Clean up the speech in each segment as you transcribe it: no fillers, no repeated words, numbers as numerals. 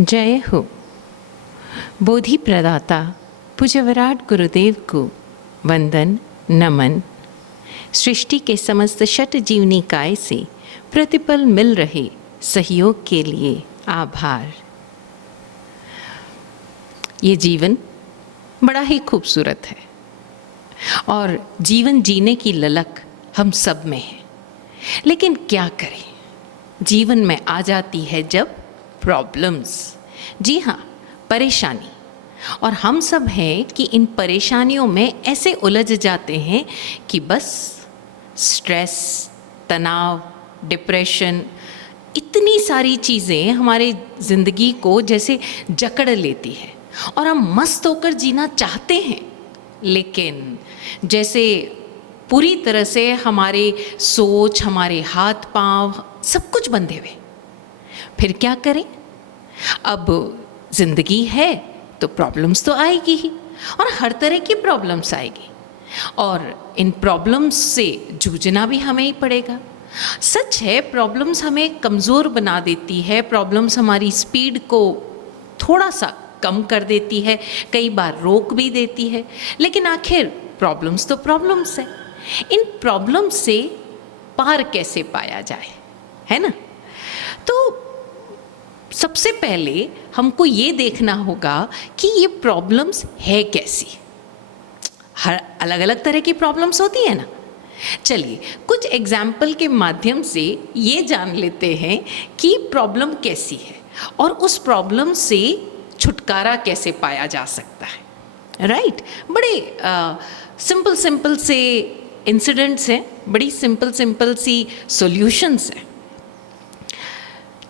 जय हो। बोधि प्रदाता पूज्य विराट गुरुदेव को वंदन नमन। सृष्टि के समस्त षट जीवनी काय से प्रतिपल मिल रहे सहयोग के लिए आभार। ये जीवन बड़ा ही खूबसूरत है और जीवन जीने की ललक हम सब में है, लेकिन क्या करें, जीवन में आ जाती है जब प्रॉब्लम्स। जी हाँ, परेशानी। और हम सब हैं कि इन परेशानियों में ऐसे उलझ जाते हैं कि बस स्ट्रेस, तनाव, डिप्रेशन, इतनी सारी चीज़ें हमारी ज़िंदगी को जैसे जकड़ लेती है और हम मस्त होकर जीना चाहते हैं, लेकिन जैसे पूरी तरह से हमारे सोच, हमारे हाथ पांव सब कुछ बंधे हुए। फिर क्या करें? अब ज़िंदगी है तो प्रॉब्लम्स तो आएगी ही, और हर तरह की प्रॉब्लम्स आएगी, और इन प्रॉब्लम्स से जूझना भी हमें ही पड़ेगा। सच है, प्रॉब्लम्स हमें कमज़ोर बना देती है, प्रॉब्लम्स हमारी स्पीड को थोड़ा सा कम कर देती है, कई बार रोक भी देती है, लेकिन आखिर प्रॉब्लम्स तो प्रॉब्लम्स है। इन प्रॉब्लम्स से पार कैसे पाया जाए, है ना? तो सबसे पहले हमको ये देखना होगा कि ये प्रॉब्लम्स है कैसी। हर अलग अलग तरह की प्रॉब्लम्स होती है ना। चलिए कुछ एग्जाम्पल के माध्यम से ये जान लेते हैं कि प्रॉब्लम कैसी है और उस प्रॉब्लम से छुटकारा कैसे पाया जा सकता है। राइट? बड़े सिंपल से इंसिडेंट्स हैं, बड़ी सिंपल सी सॉल्यूशंस हैं।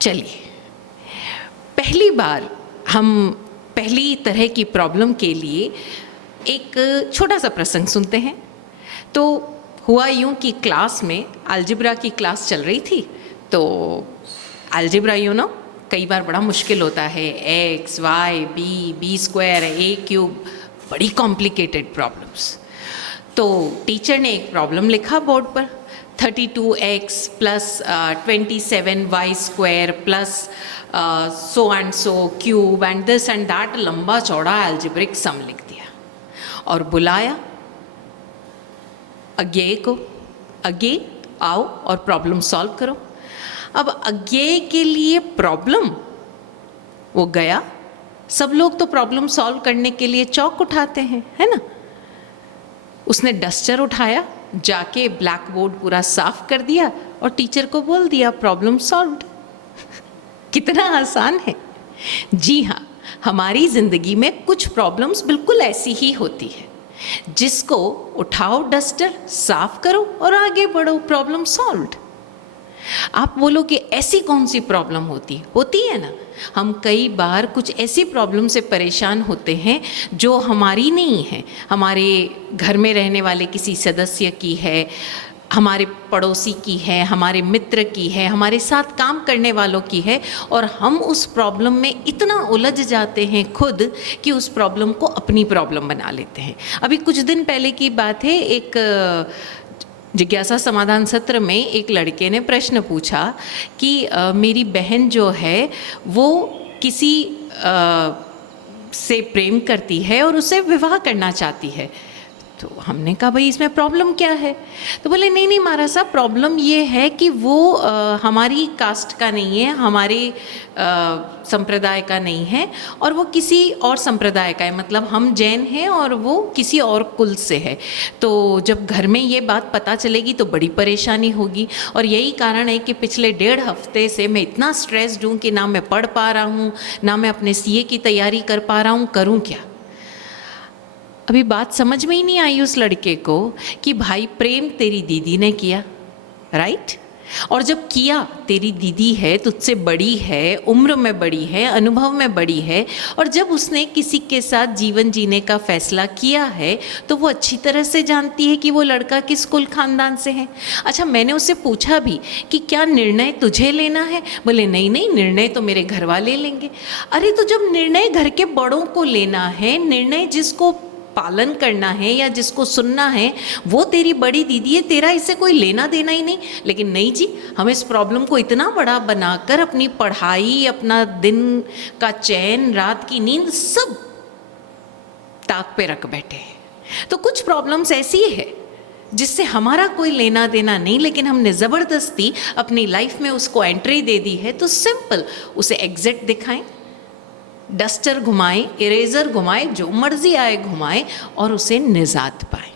चलिए, पहली बार हम पहली तरह की प्रॉब्लम के लिए एक छोटा सा प्रसंग सुनते हैं। तो हुआ यूँ कि क्लास में अलजेब्रा की क्लास चल रही थी। तो अलजेब्रा कई बार बड़ा मुश्किल होता है, एक्स वाई बी स्क्वायर ए क्यूब, बड़ी कॉम्प्लिकेटेड प्रॉब्लम्स। तो टीचर ने एक प्रॉब्लम लिखा बोर्ड पर, 32x plus 27y square plus so and so cube and this and that, लंबा चौड़ा अलजेब्रिक सम लिख दिया और बुलाया अज्ञेय को, अज्ञेय आओ और प्रॉब्लम सॉल्व करो। अब अज्ञेय के लिए प्रॉब्लम, वो गया। सब लोग तो प्रॉब्लम सॉल्व करने के लिए चौक उठाते हैं, है ना? उसने डस्टर उठाया, जाके ब्लैक बोर्ड पूरा साफ कर दिया और टीचर को बोल दिया प्रॉब्लम सॉल्व्ड। कितना आसान है। जी हाँ, हमारी ज़िंदगी में कुछ प्रॉब्लम्स बिल्कुल ऐसी ही होती है, जिसको उठाओ, डस्टर साफ करो और आगे बढ़ो, प्रॉब्लम सॉल्व्ड। आप बोलो कि ऐसी कौन सी प्रॉब्लम होती है ना। हम कई बार कुछ ऐसी प्रॉब्लम से परेशान होते हैं जो हमारी नहीं है, हमारे घर में रहने वाले किसी सदस्य की है, हमारे पड़ोसी की है, हमारे मित्र की है, हमारे साथ काम करने वालों की है, और हम उस प्रॉब्लम में इतना उलझ जाते हैं खुद कि उस प्रॉब्लम को अपनी प्रॉब्लम बना लेते हैं। अभी कुछ दिन पहले की बात है, एक जिज्ञासा समाधान सत्र में एक लड़के ने प्रश्न पूछा कि मेरी बहन जो है वो किसी से प्रेम करती है और उससे विवाह करना चाहती है। तो हमने कहा भाई इसमें प्रॉब्लम क्या है? तो बोले नहीं महाराज साहब, प्रॉब्लम ये है कि वो हमारी कास्ट का नहीं है, हमारे संप्रदाय का नहीं है, और वो किसी और संप्रदाय का है, मतलब हम जैन हैं और वो किसी और कुल से है। तो जब घर में ये बात पता चलेगी तो बड़ी परेशानी होगी, और यही कारण है कि पिछले 1.5 हफ्ते से मैं इतना स्ट्रेस्ड हूँ कि ना मैं पढ़ पा रहा हूँ, ना मैं अपने सीए की तैयारी कर पा रहा हूँ, करूँ क्या? अभी बात समझ में ही नहीं आई उस लड़के को कि भाई प्रेम तेरी दीदी ने किया, राइट? और जब किया, तेरी दीदी है, तुझसे बड़ी है, उम्र में बड़ी है, अनुभव में बड़ी है, और जब उसने किसी के साथ जीवन जीने का फैसला किया है तो वो अच्छी तरह से जानती है कि वो लड़का किस कुल खानदान से है। अच्छा, मैंने उससे पूछा भी कि क्या निर्णय तुझे लेना है? बोले नहीं, निर्णय तो मेरे घर वाले लेंगे। अरे तो जब निर्णय घर के बड़ों को लेना है, निर्णय जिसको पालन करना है या जिसको सुनना है वो तेरी बड़ी दीदी है, तेरा इससे कोई लेना देना ही नहीं। लेकिन नहीं जी, हम इस प्रॉब्लम को इतना बड़ा बनाकर अपनी पढ़ाई, अपना दिन का चैन, रात की नींद सब ताक पे रख बैठे हैं। तो कुछ प्रॉब्लम्स ऐसी है जिससे हमारा कोई लेना देना नहीं, लेकिन हमने ज़बरदस्ती अपनी लाइफ में उसको एंट्री दे दी है। तो सिंपल उसे एग्जिट दिखाएं, डस्टर घुमाएं, इरेजर घुमाएं, जो मर्जी आए घुमाएं और उसे निजात पाएं।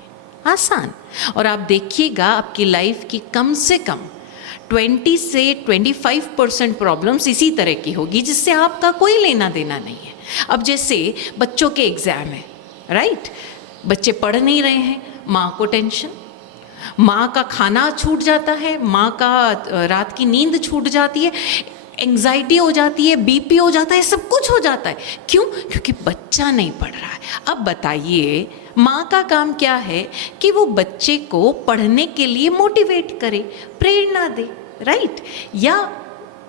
आसान। और आप देखिएगा आपकी लाइफ की कम से कम 20 से 25% प्रॉब्लम्स इसी तरह की होगी जिससे आपका कोई लेना देना नहीं है। अब जैसे बच्चों के एग्ज़ाम है, राइट, बच्चे पढ़ नहीं रहे हैं, माँ को टेंशन, माँ का खाना छूट जाता है, माँ का रात की नींद छूट जाती है, एंग्जाइटी हो जाती है, बीपी हो जाता है, सब कुछ हो जाता है। क्यों? क्योंकि बच्चा नहीं पढ़ रहा है। अब बताइए, माँ का काम क्या है कि वो बच्चे को पढ़ने के लिए मोटिवेट करे, प्रेरणा दे, राइट, या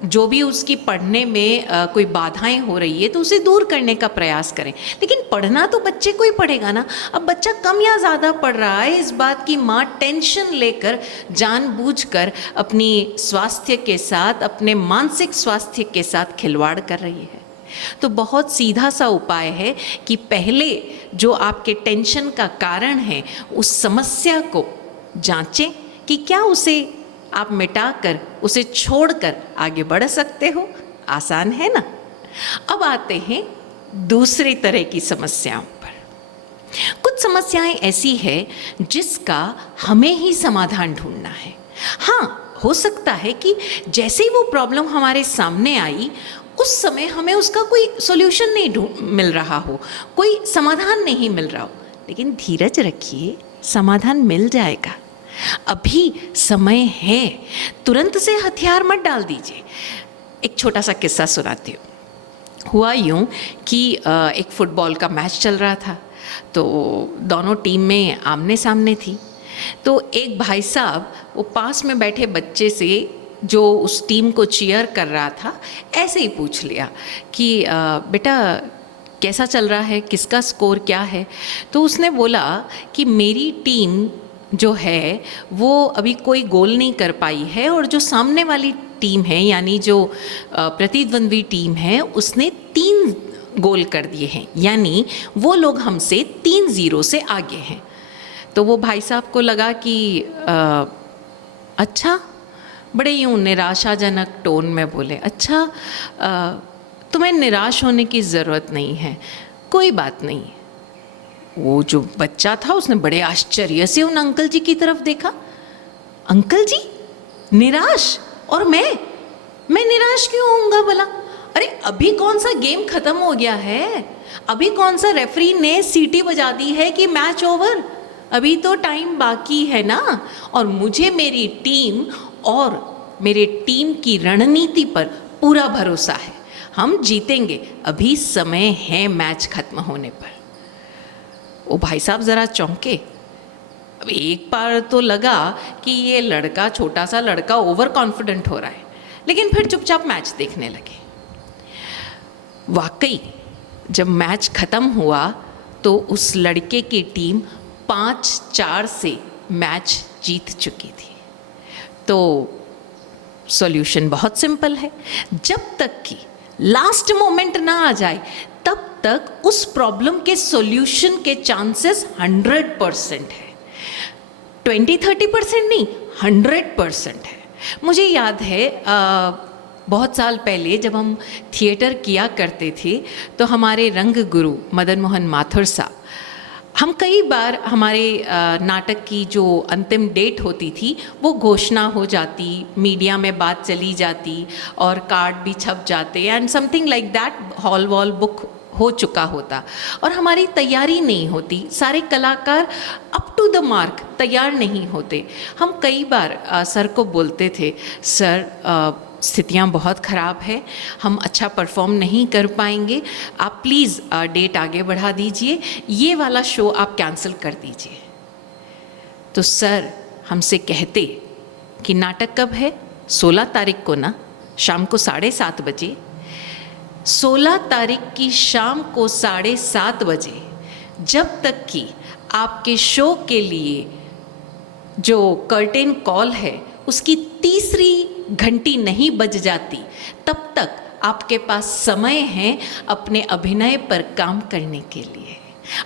जो भी उसकी पढ़ने में कोई बाधाएं हो रही है तो उसे दूर करने का प्रयास करें। लेकिन पढ़ना तो बच्चे को ही पड़ेगा ना। अब बच्चा कम या ज़्यादा पढ़ रहा है, इस बात की माँ टेंशन लेकर जानबूझकर अपनी स्वास्थ्य के साथ, अपने मानसिक स्वास्थ्य के साथ खिलवाड़ कर रही है। तो बहुत सीधा सा उपाय है कि पहले जो आपके टेंशन का कारण है उस समस्या को जांचें कि क्या उसे आप मिटाकर, उसे छोड़कर आगे बढ़ सकते हो। आसान है ना। अब आते हैं दूसरी तरह की समस्याओं पर। कुछ समस्याएं ऐसी है जिसका हमें ही समाधान ढूंढना है। हाँ, हो सकता है कि जैसे ही वो प्रॉब्लम हमारे सामने आई उस समय हमें उसका कोई सॉल्यूशन नहीं मिल रहा हो, कोई समाधान नहीं मिल रहा हो, लेकिन धीरज रखिए, समाधान मिल जाएगा। अभी समय है, तुरंत से हथियार मत डाल दीजिए। एक छोटा सा किस्सा सुनाती हूँ। हुआ यूँ कि एक फुटबॉल का मैच चल रहा था, तो दोनों टीम में आमने सामने थी। तो एक भाई साहब वो पास में बैठे बच्चे से जो उस टीम को चीयर कर रहा था ऐसे ही पूछ लिया कि बेटा कैसा चल रहा है, किसका स्कोर क्या है। तो उसने बोला कि मेरी टीम जो है वो अभी कोई गोल नहीं कर पाई है और जो सामने वाली टीम है यानी जो प्रतिद्वंद्वी टीम है उसने 3 गोल कर दिए हैं, यानी वो लोग हमसे 3-0 से आगे हैं। तो वो भाई साहब को लगा कि अच्छा, बड़े यूँ निराशाजनक टोन में बोले, अच्छा तुम्हें निराश होने की ज़रूरत नहीं है, कोई बात नहीं। वो जो बच्चा था उसने बड़े आश्चर्य से उन अंकल जी की तरफ देखा। अंकल जी निराश? और मैं निराश क्यों होऊंगा भला? अरे अभी कौन सा गेम खत्म हो गया है, अभी कौन सा रेफरी ने सीटी बजा दी है कि मैच ओवर, अभी तो टाइम बाकी है ना। और मुझे मेरी टीम और मेरे टीम की रणनीति पर पूरा भरोसा है, हम जीतेंगे, अभी समय है मैच खत्म होने पर। वो भाई साहब ज़रा चौंके। अब एक बार तो लगा कि ये लड़का, छोटा सा लड़का ओवर कॉन्फिडेंट हो रहा है, लेकिन फिर चुपचाप मैच देखने लगे। वाकई जब मैच ख़त्म हुआ तो उस लड़के की टीम 5-4 से मैच जीत चुकी थी। तो सॉल्यूशन बहुत सिंपल है, जब तक कि लास्ट मोमेंट ना आ जाए तब तक उस प्रॉब्लम के सॉल्यूशन के चांसेस 100% है, 20-30% नहीं, 100% है। मुझे याद है बहुत साल पहले जब हम थिएटर किया करते थे तो हमारे रंग गुरु मदन मोहन माथुर साहब, हम कई बार हमारे नाटक की जो अंतिम डेट होती थी वो घोषणा हो जाती, मीडिया में बात चली जाती और कार्ड भी छप जाते and something like that, hall wall book हो चुका होता और हमारी तैयारी नहीं होती, सारे कलाकार अप टू द मार्क तैयार नहीं होते। हम कई बार सर को बोलते थे, सर स्थितियाँ बहुत ख़राब है, हम अच्छा परफॉर्म नहीं कर पाएंगे, आप प्लीज़ डेट आगे बढ़ा दीजिए, ये वाला शो आप कैंसिल कर दीजिए। तो सर हमसे कहते कि नाटक कब है? 16 तारीख को ना, शाम को 7:30 बजे। 16 तारीख की शाम को 7:30 बजे जब तक कि आपके शो के लिए जो कर्टेन कॉल है उसकी तीसरी घंटी नहीं बज जाती, तब तक आपके पास समय है अपने अभिनय पर काम करने के लिए,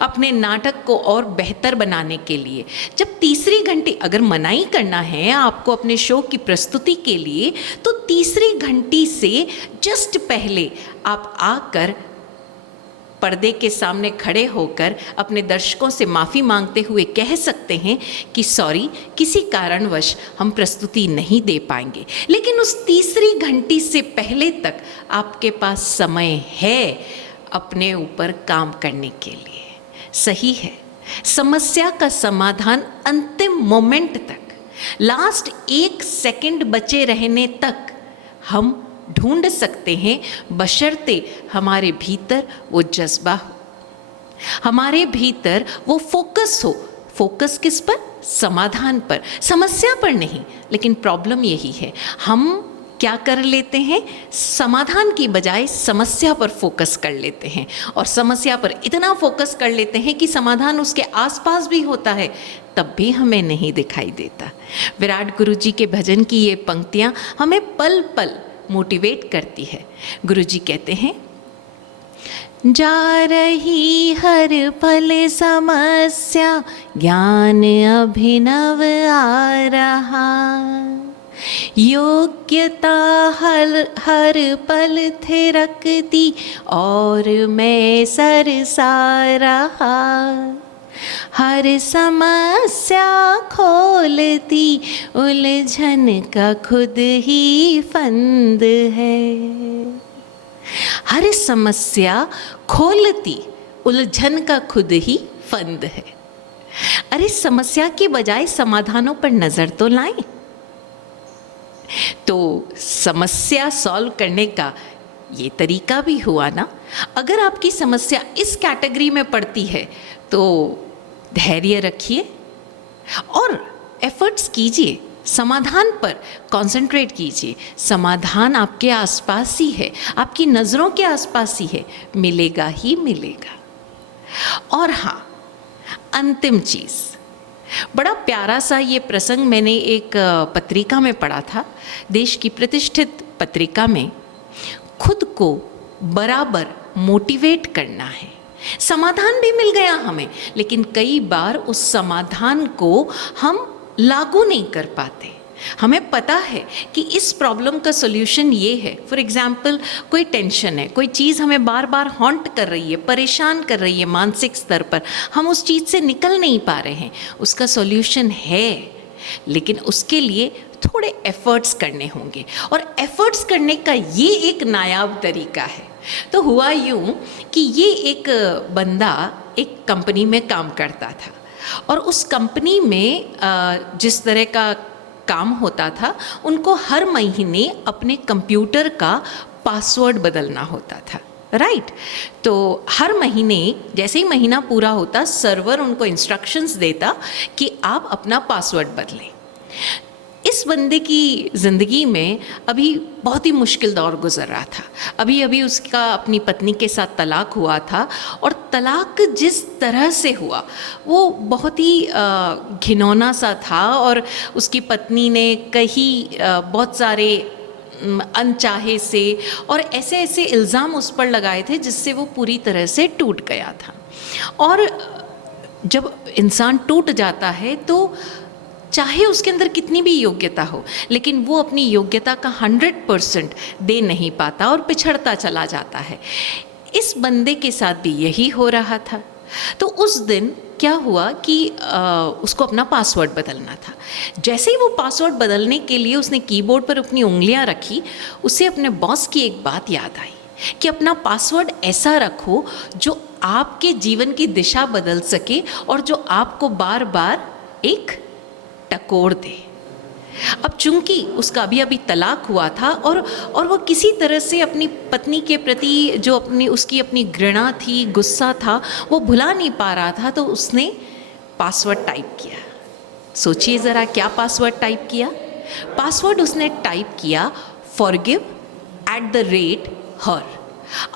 अपने नाटक को और बेहतर बनाने के लिए। जब तीसरी घंटी, अगर मनाही करना है आपको अपने शो की प्रस्तुति के लिए, तो तीसरी घंटी से जस्ट पहले आप आकर पर्दे के सामने खड़े होकर अपने दर्शकों से माफ़ी मांगते हुए कह सकते हैं कि सॉरी, किसी कारणवश हम प्रस्तुति नहीं दे पाएंगे। लेकिन उस तीसरी घंटी से पहले तक आपके पास समय है अपने ऊपर काम करने के लिए। सही है, समस्या का समाधान अंतिम मोमेंट तक, लास्ट 1 सेकंड बचे रहने तक हम ढूंढ सकते हैं, बशर्ते हमारे भीतर वो जज्बा हो, हमारे भीतर वो फोकस हो। फोकस किस पर? समाधान पर, समस्या पर नहीं। लेकिन प्रॉब्लम यही है, हम क्या कर लेते हैं, समाधान की बजाय समस्या पर फोकस कर लेते हैं, और समस्या पर इतना फोकस कर लेते हैं कि समाधान उसके आसपास भी होता है तब भी हमें नहीं दिखाई देता। विराट गुरुजी के भजन की ये पंक्तियाँ हमें पल पल मोटिवेट करती है। गुरुजी कहते हैं, जा रही हर पल समस्या, ज्ञान अभिनव आ रहा, योग्यता हर पल थिरकती और मैं सरसा रहा, हर समस्या खोलती उलझन का खुद ही फंद है। हर समस्या खोलती उलझन का खुद ही फंद है। अरे समस्या की बजाय समाधानों पर नजर तो लाएं। तो समस्या सॉल्व करने का ये तरीका भी हुआ ना। अगर आपकी समस्या इस कैटेगरी में पड़ती है तो धैर्य रखिए और एफर्ट्स कीजिए, समाधान पर कंसंट्रेट कीजिए। समाधान आपके आसपास ही है, आपकी नज़रों के आसपास ही है, मिलेगा ही मिलेगा। और हाँ, अंतिम चीज़, बड़ा प्यारा सा ये प्रसंग मैंने एक पत्रिका में पढ़ा था, देश की प्रतिष्ठित पत्रिका में। खुद को बराबर मोटिवेट करना है। समाधान भी मिल गया हमें, लेकिन कई बार उस समाधान को हम लागू नहीं कर पाते। हमें पता है कि इस प्रॉब्लम का सॉल्यूशन ये है। फॉर एग्जाम्पल, कोई टेंशन है, कोई चीज़ हमें बार बार हॉन्ट कर रही है, परेशान कर रही है मानसिक स्तर पर, हम उस चीज़ से निकल नहीं पा रहे हैं। उसका सॉल्यूशन है, लेकिन उसके लिए थोड़े एफर्ट्स करने होंगे, और एफर्ट्स करने का ये एक नायाब तरीका है। तो हुआ यूँ कि ये एक बंदा एक कंपनी में काम करता था, और उस कंपनी में जिस तरह का काम होता था, उनको हर महीने अपने कंप्यूटर का पासवर्ड बदलना होता था, राइट। तो हर महीने जैसे ही महीना पूरा होता, सर्वर उनको इंस्ट्रक्शंस देता कि आप अपना पासवर्ड बदलें। इस बंदे की ज़िंदगी में अभी बहुत ही मुश्किल दौर गुजर रहा था। अभी अभी उसका अपनी पत्नी के साथ तलाक हुआ था, और तलाक जिस तरह से हुआ वो बहुत ही घिनौना सा था, और उसकी पत्नी ने बहुत सारे अनचाहे से और ऐसे ऐसे इल्ज़ाम उस पर लगाए थे जिससे वो पूरी तरह से टूट गया था। और जब इंसान टूट जाता है तो चाहे उसके अंदर कितनी भी योग्यता हो, लेकिन वो अपनी योग्यता का 100% दे नहीं पाता और पिछड़ता चला जाता है। इस बंदे के साथ भी यही हो रहा था। तो उस दिन क्या हुआ कि उसको अपना पासवर्ड बदलना था। जैसे ही वो पासवर्ड बदलने के लिए उसने कीबोर्ड पर अपनी उंगलियां रखी, उसे अपने बॉस की एक बात याद आई कि अपना पासवर्ड ऐसा रखो जो आपके जीवन की दिशा बदल सके और जो आपको बार बार एक टकोर दे। अब चूंकि उसका अभी अभी तलाक हुआ था, और वो किसी तरह से अपनी पत्नी के प्रति जो उसकी अपनी घृणा थी, गुस्सा था, वो भुला नहीं पा रहा था, तो उसने पासवर्ड टाइप किया। सोचिए ज़रा क्या पासवर्ड टाइप किया। पासवर्ड उसने टाइप किया forgive@her।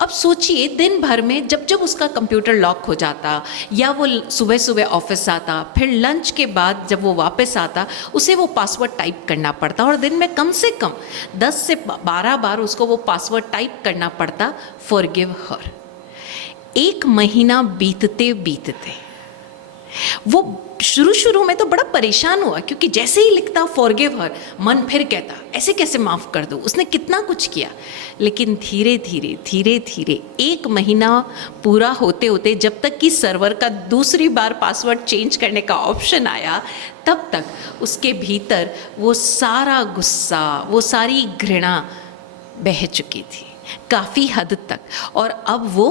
अब सोचिए दिन भर में जब जब उसका कंप्यूटर लॉक हो जाता, या वो सुबह सुबह ऑफिस आता, फिर लंच के बाद जब वो वापस आता, उसे वो पासवर्ड टाइप करना पड़ता, और दिन में कम से कम 10 से 12 बार उसको वो पासवर्ड टाइप करना पड़ता, फॉरगिव हर। 1 महीना बीतते बीतते वो शुरू में तो बड़ा परेशान हुआ, क्योंकि जैसे ही लिखता फॉरगिव हर, मन फिर कहता ऐसे कैसे माफ़ कर दो, उसने कितना कुछ किया। लेकिन धीरे धीरे 1 महीना पूरा होते होते, जब तक कि सर्वर का दूसरी बार पासवर्ड चेंज करने का ऑप्शन आया, तब तक उसके भीतर वो सारा गुस्सा, वो सारी घृणा बह चुकी थी काफ़ी हद तक, और अब वो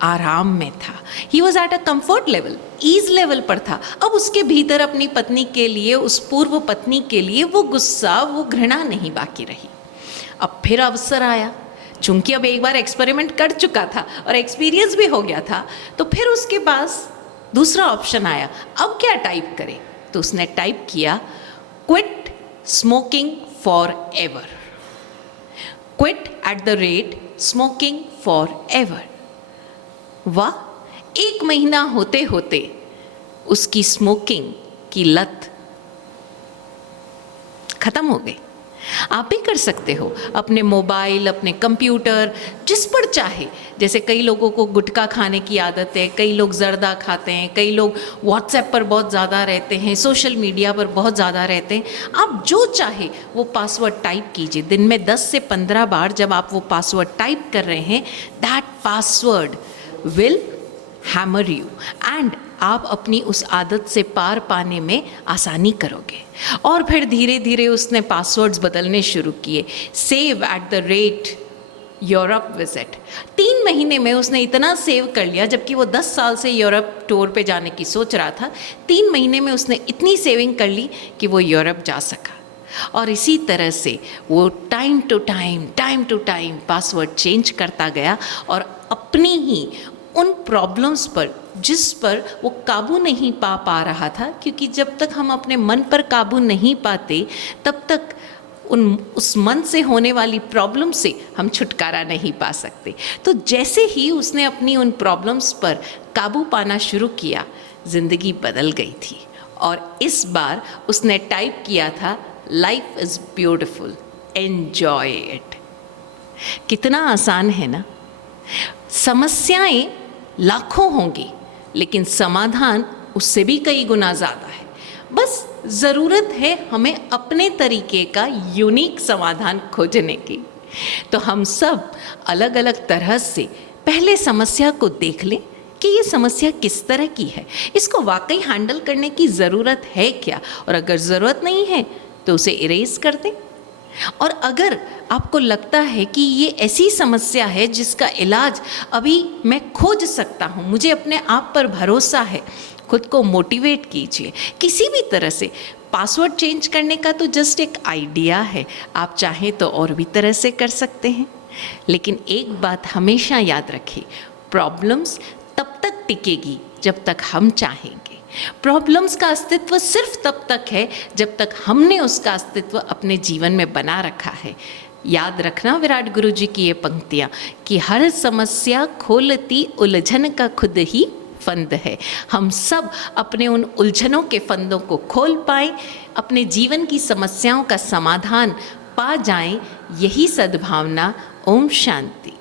आराम में था। He was at a comfort level, ease level पर था। अब उसके भीतर अपनी पत्नी के लिए, उस पूर्व पत्नी के लिए वो गुस्सा, वो घृणा नहीं बाकी रही। अब फिर अवसर आया, चूंकि अब एक बार एक्सपेरिमेंट कर चुका था और एक्सपीरियंस भी हो गया था, तो फिर उसके पास दूसरा ऑप्शन आया। अब क्या टाइप करे? तो उसने टाइप किया, quit smoking for ever, quit@smoking forever। वाह, 1 महीना होते होते उसकी स्मोकिंग की लत खत्म हो गई। आप भी कर सकते हो, अपने मोबाइल, अपने कंप्यूटर, जिस पर चाहे। जैसे कई लोगों को गुटखा खाने की आदत है, कई लोग जर्दा खाते हैं, कई लोग व्हाट्सएप पर बहुत ज़्यादा रहते हैं, सोशल मीडिया पर बहुत ज़्यादा रहते हैं। आप जो चाहे वो पासवर्ड टाइप कीजिए। दिन में 10 से 15 बार जब आप वो पासवर्ड टाइप कर रहे हैं, that password will hammer you, and आप अपनी उस आदत से पार पाने में आसानी करोगे। और फिर धीरे धीरे उसने पासवर्ड्स बदलने शुरू किए। save@यूरोप विजिट, 3 महीने में उसने इतना सेव कर लिया, जबकि वो 10 साल से यूरोप टूर पे जाने की सोच रहा था। 3 महीने में उसने इतनी सेविंग कर ली कि वो यूरोप जा सका। और इसी तरह से वो time to time password change करता गया, और अपनी ही उन प्रॉब्लम्स पर, जिस पर वो काबू नहीं पा रहा था, क्योंकि जब तक हम अपने मन पर काबू नहीं पाते, तब तक उस मन से होने वाली प्रॉब्लम से हम छुटकारा नहीं पा सकते। तो जैसे ही उसने अपनी उन प्रॉब्लम्स पर काबू पाना शुरू किया, ज़िंदगी बदल गई थी। और इस बार उसने टाइप किया था, life is beautiful, enjoy it. कितना आसान है ना। समस्याएं लाखों होंगी, लेकिन समाधान उससे भी कई गुना ज़्यादा है। बस ज़रूरत है हमें अपने तरीके का यूनिक समाधान खोजने की। तो हम सब अलग अलग तरह से पहले समस्या को देख लें कि ये समस्या किस तरह की है, इसको वाकई हैंडल करने की ज़रूरत है क्या, और अगर ज़रूरत नहीं है तो उसे इरेज कर दें। और अगर आपको लगता है कि ये ऐसी समस्या है जिसका इलाज अभी मैं खोज सकता हूँ, मुझे अपने आप पर भरोसा है, खुद को मोटिवेट कीजिए किसी भी तरह से। पासवर्ड चेंज करने का तो जस्ट एक आइडिया है, आप चाहें तो और भी तरह से कर सकते हैं। लेकिन एक बात हमेशा याद रखिए, प्रॉब्लम्स तब तक टिकेगी जब तक हम चाहेंगे। प्रॉब्लम्स का अस्तित्व सिर्फ तब तक है जब तक हमने उसका अस्तित्व अपने जीवन में बना रखा है। याद रखना विराट गुरु जी की ये पंक्तियाँ कि हर समस्या खोलती उलझन का खुद ही फंद है। हम सब अपने उन उलझनों के फंदों को खोल पाएं, अपने जीवन की समस्याओं का समाधान पा जाएं। यही सद्भावना। ओम शांति।